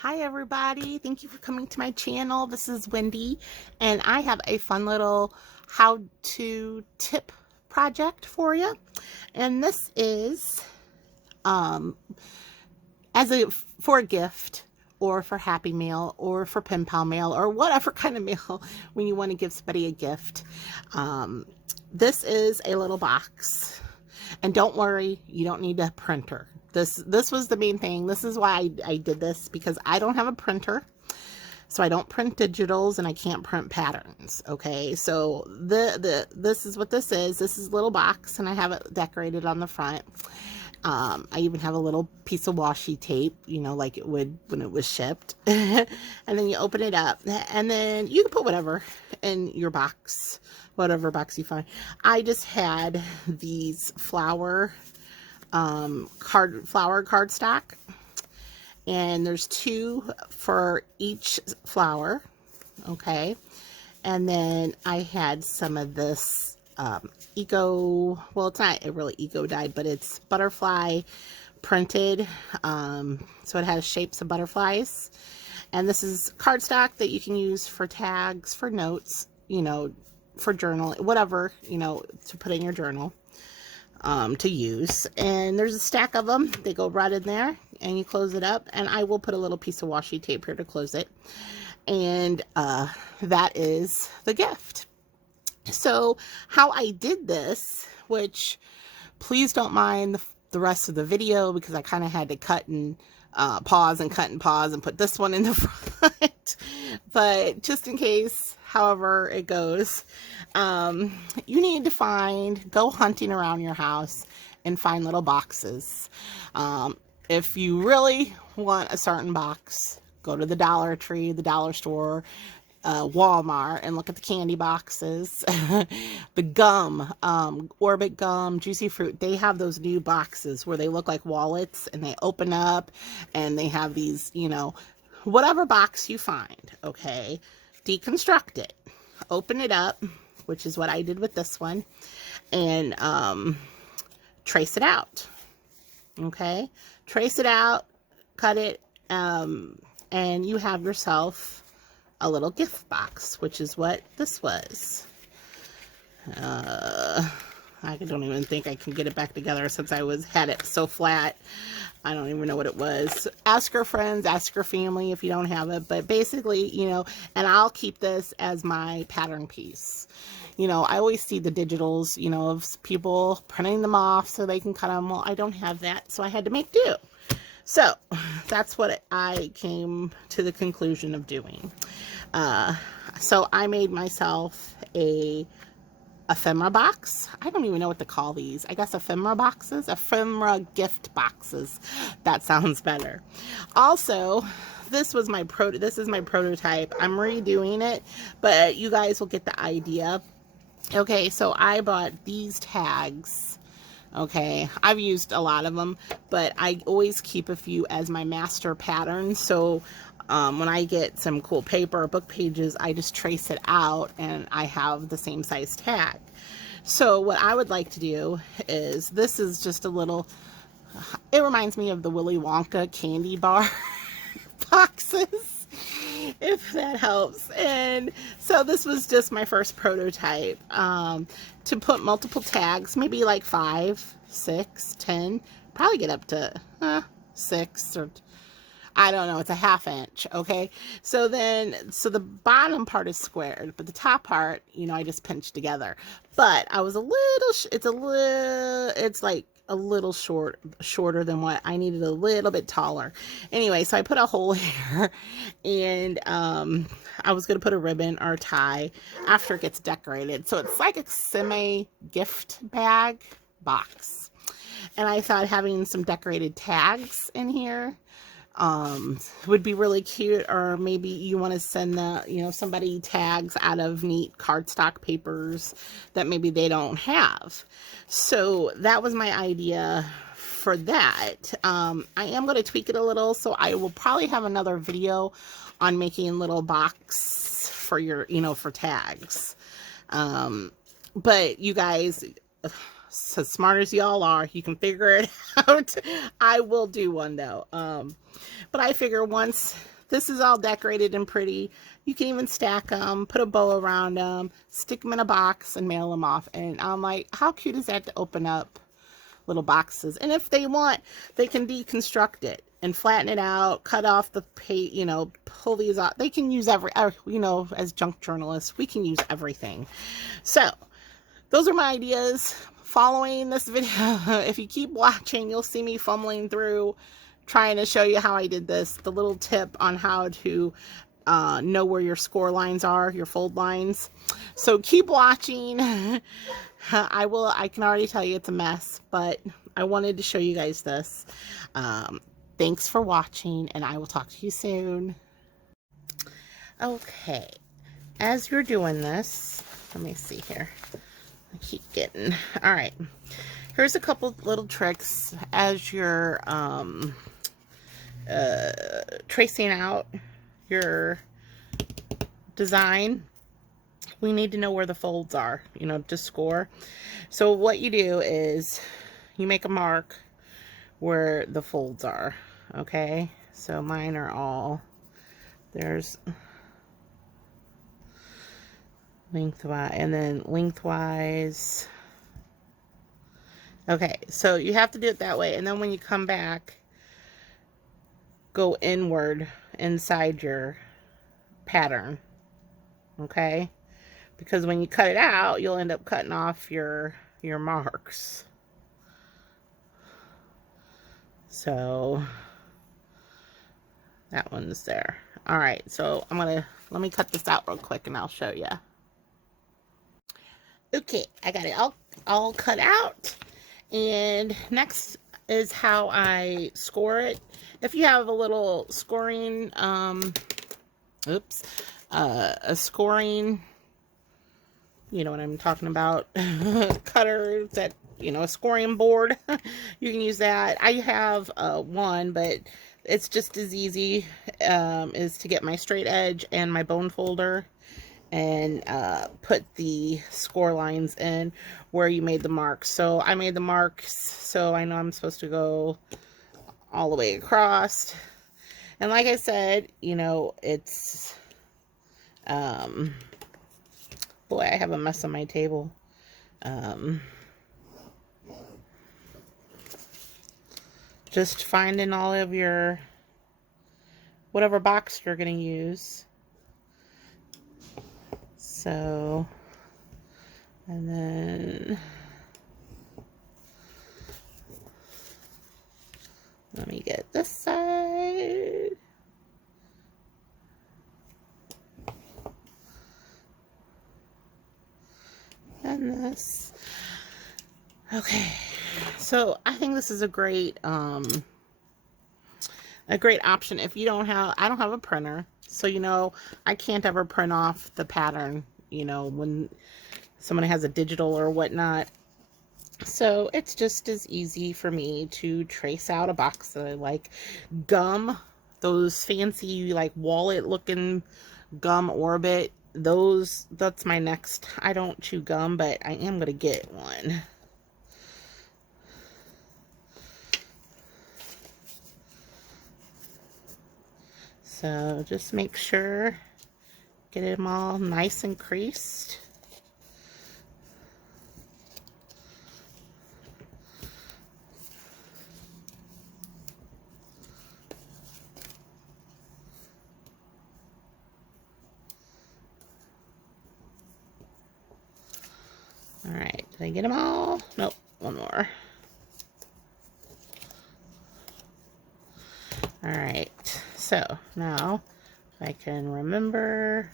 Hi everybody, thank you for coming to my channel. This is Wendy and I have a fun little how-to tip project for you. And this is for a gift or for Happy Mail or for Pen Pal Mail or whatever kind of mail when you want to give somebody a gift. This is a little box. And don't worry, you don't need a printer. This was the main thing. This is why I did this, because I don't have a printer. So I don't print digitals and I can't print patterns. Okay, so this is what this is. This is a little box and I have it decorated on the front. I even have a little piece of washi tape, you know, like it would when it was shipped. And then you open it up and then you can put whatever in your box, whatever box you find. I just had these flower cardstock, and there's 2 for each flower. Okay, and then I had some of this well, it's not really eco dyed, but it's butterfly printed, so it has shapes of butterflies. And this is cardstock that you can use for tags, for notes, you know, for journal, whatever, you know, to put in your journal, to use. And there's a stack of them. They go right in there and you close it up, and I will put a little piece of washi tape here to close it. And that is the gift. So how I did this, which please don't mind the rest of the video, because I kind of had to cut and pause and cut and pause and put this one in the front. But just in case, however it goes, you need to go hunting around your house and find little boxes. If you really want a certain box, go to the Dollar Tree, the dollar store, Walmart, and look at the candy boxes. The gum, Orbit gum, Juicy Fruit, they have those new boxes where they look like wallets and they open up and they have these, you know, whatever box you find. Okay, deconstruct it, open it up, which is what I did with this one, and trace it out. Okay, trace it out, cut it, and you have yourself a little gift box, which is what this was. I don't even think I can get it back together since I had it so flat. I don't even know what it was. Ask your friends, ask your family if you don't have it. But basically, you know, and I'll keep this as my pattern piece. You know, I always see the digitals, you know, of people printing them off so they can cut them. Well, I don't have that, so I had to make do. So that's what I came to the conclusion of doing. So I made myself a ephemera box. I don't even know what to call these. I guess ephemera boxes, ephemera gift boxes. That sounds better. Also, this is my prototype. I'm redoing it, but you guys will get the idea. Okay, so I bought these tags. Okay, I've used a lot of them, but I always keep a few as my master pattern. So when I get some cool paper or book pages, I just trace it out and I have the same size tag. So what I would like to do is, this is just a little, it reminds me of the Willy Wonka candy bar boxes, if that helps. And so this was just my first prototype, to put multiple tags, maybe like 5, 6, 10, probably get up to 6, or I don't know, it's a 1/2 inch. Okay, so the bottom part is squared, but the top part, you know, I just pinched together. But I was a little, it's like a little shorter than what I needed, a little bit taller. Anyway, so I put a hole here, and I was going to put a ribbon or a tie after it gets decorated. So it's like a semi-gift bag box. And I thought having some decorated tags in here would be really cute. Or maybe you want to send somebody tags out of neat cardstock papers that maybe they don't have. So that was my idea for that. I am going to tweak it a little, so I will probably have another video on making a little box for your, for tags. But you guys, as smart as y'all are, you can figure it out. I will do one though. But I figure once this is all decorated and pretty, you can even stack them, put a bow around them, stick them in a box, and mail them off. And I'm like, how cute is that to open up little boxes? And if they want, they can deconstruct it and flatten it out, cut off the page, you know, pull these out. They can use you know, as junk journalists, we can use everything. So those are my ideas following this video. If you keep watching, you'll see me fumbling through trying to show you how I did this, the little tip on how to know where your score lines are, your fold lines. So keep watching. I can already tell you it's a mess, but I wanted to show you guys this. Thanks for watching, and I will talk to you soon. Okay, as you're doing this, let me see here. I keep getting, all right. Here's a couple little tricks as you're tracing out your design. We need to know where the folds are, you know, to score. So what you do is you make a mark where the folds are, okay? So mine are all, there's lengthwise, and then lengthwise. Okay, so you have to do it that way, and then when you come back, go inward inside your pattern, okay? Because when you cut it out, you'll end up cutting off your marks. So that one's there. All right, so let me cut this out real quick and I'll show you. Okay, I got it all cut out. And next is how I score it. If you have a little scoring, a scoring, you know what I'm talking about, cutter, that, you know, a scoring board, you can use that. I have one, but it's just as easy is to get my straight edge and my bone folder and put the score lines in where you made the marks. So I made the marks, so I know I'm supposed to go all the way across. And like I said, you know, it's boy, I have a mess on my table. Just finding all of your whatever box you're going to use. So, and then let me get this side. And this. Okay. So I think this is a great option if you don't have, I don't have a printer. So, you know, I can't ever print off the pattern, you know, when someone has a digital or whatnot. So it's just as easy for me to trace out a box that I like. Gum, those fancy like wallet looking gum Orbit, that's my next. I don't chew gum, but I am going to get one. So just make sure, get them all nice and creased. All right, did I get them all? Nope, one more. All right, so now I can remember,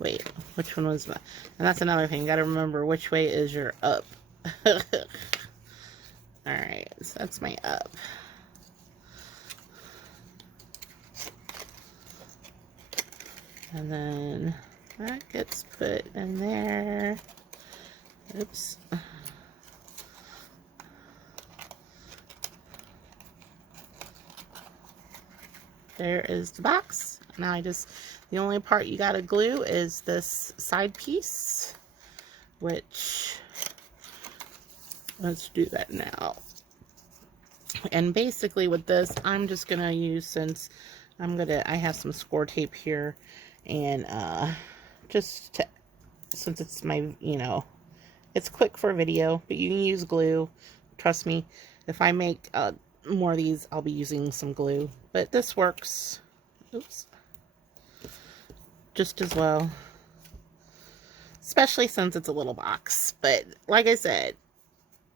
wait, which one was my, and that's another thing, got to remember which way is your up. All right, so that's my up. And then that gets put in there. Oops. There is the box. Now the only part you gotta glue is this side piece, which let's do that now. And basically with this, I'm just going to use, since I have some score tape here, and just to, since it's my, you know, it's quick for a video, but you can use glue. Trust me, if I make more of these, I'll be using some glue. But this works, oops, just as well. Especially since it's a little box. But like I said,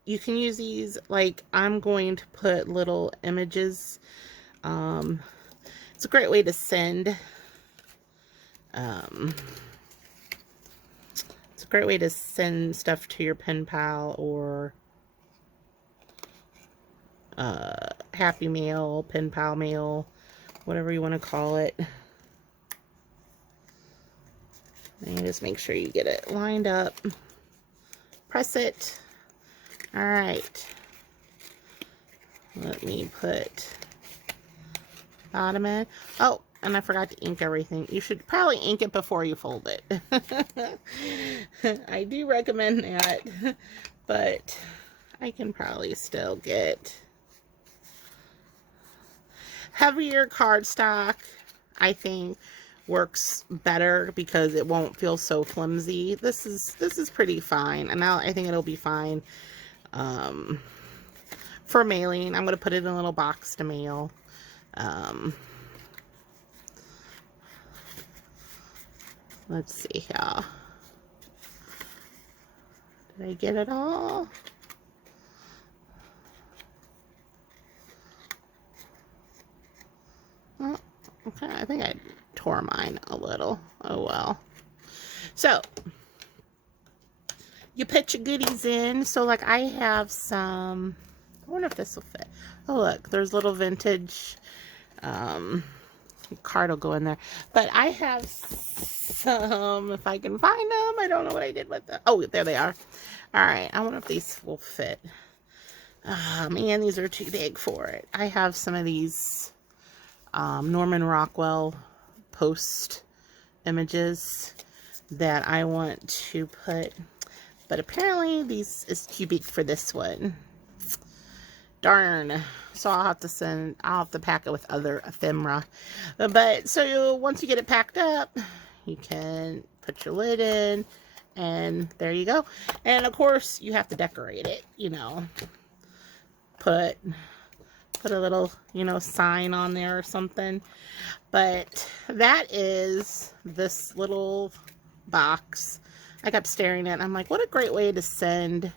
you can use these, like I'm going to put little images. It's a great way to send. It's a great way to send stuff to your pen pal, or happy mail, pen pal mail, whatever you want to call it. And just make sure you get it lined up. Press it. All right. Let me put bottom in. Oh, and I forgot to ink everything. You should probably ink it before you fold it. I do recommend that, but I can probably still get heavier cardstock, I think, works better because it won't feel so flimsy. This is pretty fine, and I think it'll be fine for mailing. I'm going to put it in a little box to mail. Let's see here. Did I get it all? Oh, okay, I think I tore mine a little. Oh well. So you put your goodies in. So like I have some, I wonder if this will fit. Oh look, there's little vintage card will go in there. But I have some, if I can find them. I don't know what I did with them. Oh, there they are. Alright, I wonder if these will fit. Oh man, these are too big for it. I have some of these Norman Rockwell post images that I want to put, but apparently these is too big for this one. Darn. So I'll have to pack it with other ephemera. But so once you get it packed up, you can put your lid in, and there you go. And of course you have to decorate it, you know. Put a little, you know, sign on there or something. But that is this little box. I kept staring at it. I'm like, what a great way to send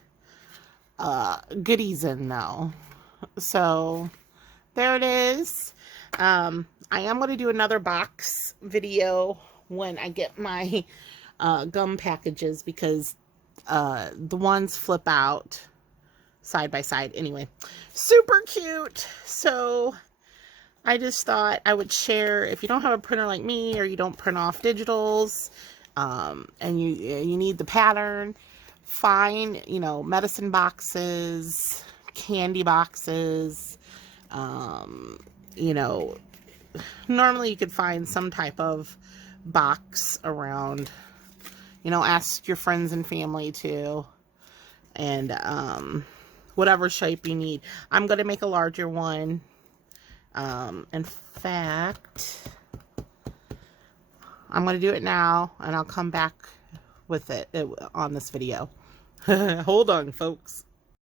goodies in though. So there it is. I am going to do another box video when I get my gum packages, because the ones flip out side by side. Anyway, super cute. So I just thought I would share, if you don't have a printer like me, or you don't print off digitals, and you need the pattern, find, you know, medicine boxes, candy boxes, you know, normally you could find some type of box around, you know, ask your friends and family too, and whatever shape you need. I'm going to make a larger one. In fact, I'm going to do it now, and I'll come back with it on this video. Hold on, folks.